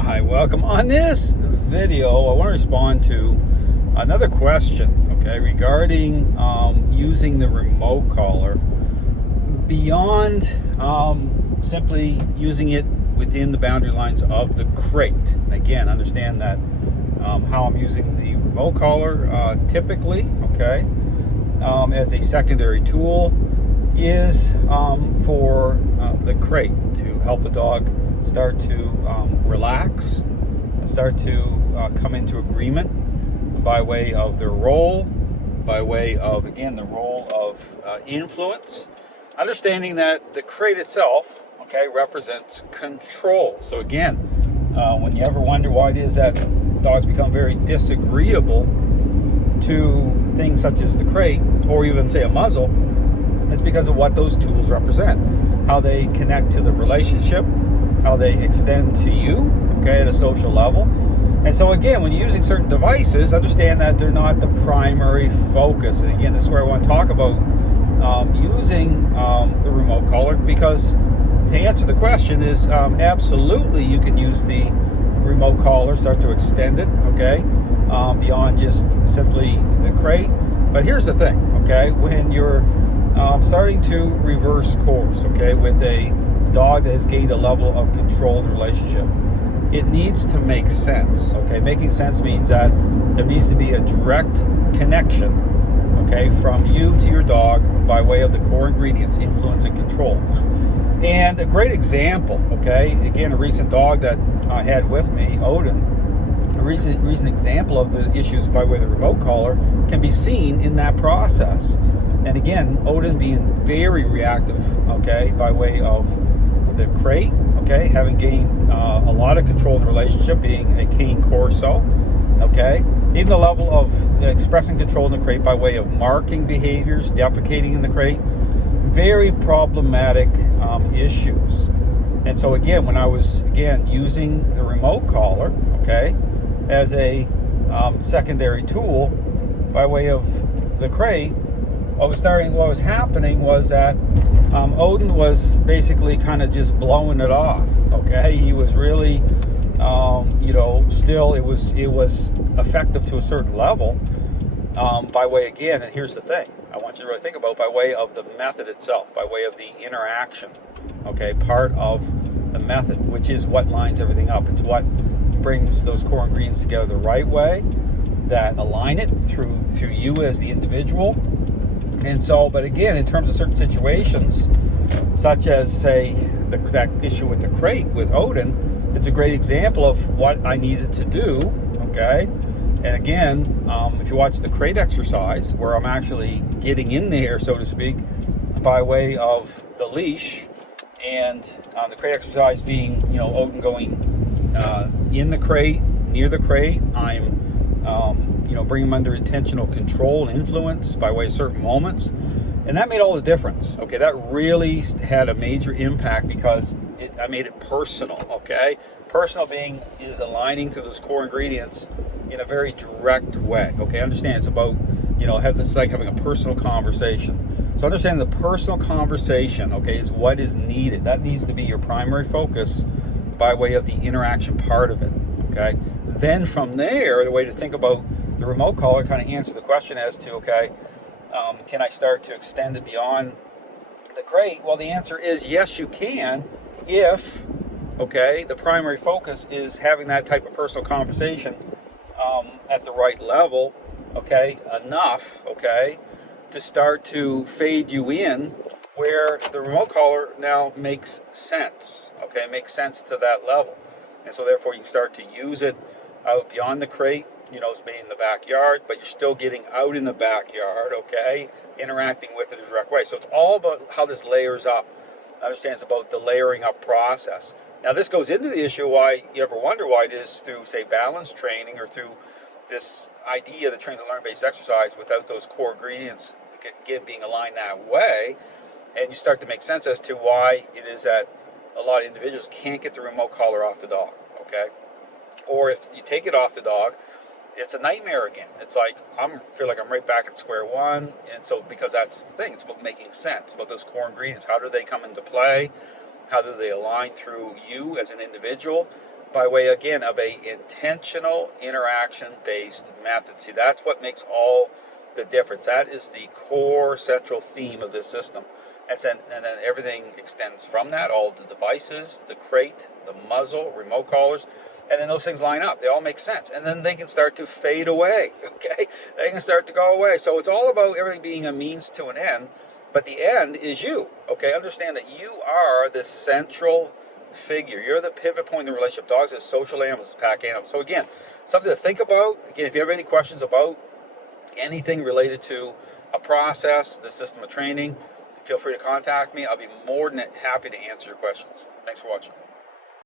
Hi, welcome. On this video, I want to respond to another question, okay, regarding using the remote collar beyond simply using it within the boundary lines of the crate. Again, understand that how I'm using the remote collar typically, okay, as a secondary tool is for the crate to help a dog start to relax, start to come into agreement by way of their role, by way of, again, the role of influence, understanding that the crate itself, okay, represents control. So again, when you ever wonder why it is that dogs become very disagreeable to things such as the crate, or even say a muzzle, it's because of what those tools represent, how they connect to the relationship, how they extend to you, okay, at a social level. And so again, when you're using certain devices, understand that they're not the primary focus. And again, this is where I want to talk about using the remote collar, because to answer the question is absolutely you can use the remote collar, start to extend it, okay, beyond just simply the crate. But here's the thing, okay, when you're starting to reverse course, okay, with a dog that has gained a level of control in the relationship, it needs to make sense, okay? Making sense means that there needs to be a direct connection, okay, from you to your dog by way of the core ingredients, influence and control. And a great example, okay, again, a recent dog that I had with me, Odin, a recent example of the issues by way of the remote collar can be seen in that process. And again, Odin being very reactive, okay, by way of the crate, okay, having gained a lot of control in the relationship, being a cane corso, okay, even the level of expressing control in the crate by way of marking behaviors, defecating in the crate, very problematic issues. And so again, when I was, again, using the remote collar, okay, as a secondary tool by way of the crate, what was happening was that Odin was basically kind of just blowing it off, okay? He was really, still it was effective to a certain level by way, again, and here's the thing I want you to really think about, by way of the method itself, by way of the interaction, okay, part of the method, which is what lines everything up. It's what brings those core ingredients together the right way, that align it through you as the individual. And so, but again, in terms of certain situations, such as, say, that issue with the crate with Odin, it's a great example of what I needed to do, okay? And again, if you watch the crate exercise, where I'm actually getting in there, so to speak, by way of the leash, and the crate exercise being, Odin going in the crate, near the crate, I'm bring them under intentional control and influence by way of certain moments. And that made all the difference, okay? That really had a major impact because I made it personal, okay? Personal being is aligning through those core ingredients in a very direct way, okay? Understand it's about, it's like having a personal conversation. So understand the personal conversation, okay, is what is needed. That needs to be your primary focus by way of the interaction part of it, okay? Then from there, the way to think about the remote collar kind of answer the question as to, okay, can I start to extend it beyond the crate? Well, the answer is yes, you can, if, okay, the primary focus is having that type of personal conversation at the right level, okay, enough, okay, to start to fade you in where the remote collar now makes sense, okay, makes sense to that level. And so therefore you can start to use it out beyond the crate, it's being in the backyard, but you're still getting out in the backyard, okay, interacting with it in a direct way. So it's all about how this layers up. Understand it's about the layering up process. Now this goes into the issue why you ever wonder why it is through, say, balance training or through this idea that trains and learn-based exercise without those core ingredients, again, being aligned that way, and you start to make sense as to why it is that a lot of individuals can't get the remote collar off the dog, okay? Or if you take it off the dog, it's a nightmare again. It's like feel like I'm right back at square one. And so, because that's the thing, it's about making sense about those core ingredients. How do they come into play? How do they align through you as an individual? by way, again, of a intentional interaction-based method. See, that's what makes all the difference. That is the core central theme of this system. And then everything extends from that, all the devices, the crate, the muzzle, remote collars, and then those things line up. They all make sense. And then they can start to fade away, okay? They can start to go away. So it's all about everything being a means to an end, but the end is you, okay? Understand that you are the central figure. You're the pivot point in the relationship. Dogs as social animals, as pack animals. So again, something to think about. Again, if you have any questions about anything related to a process, the system of training, feel free to contact me. I'll be more than happy to answer your questions. Thanks for watching.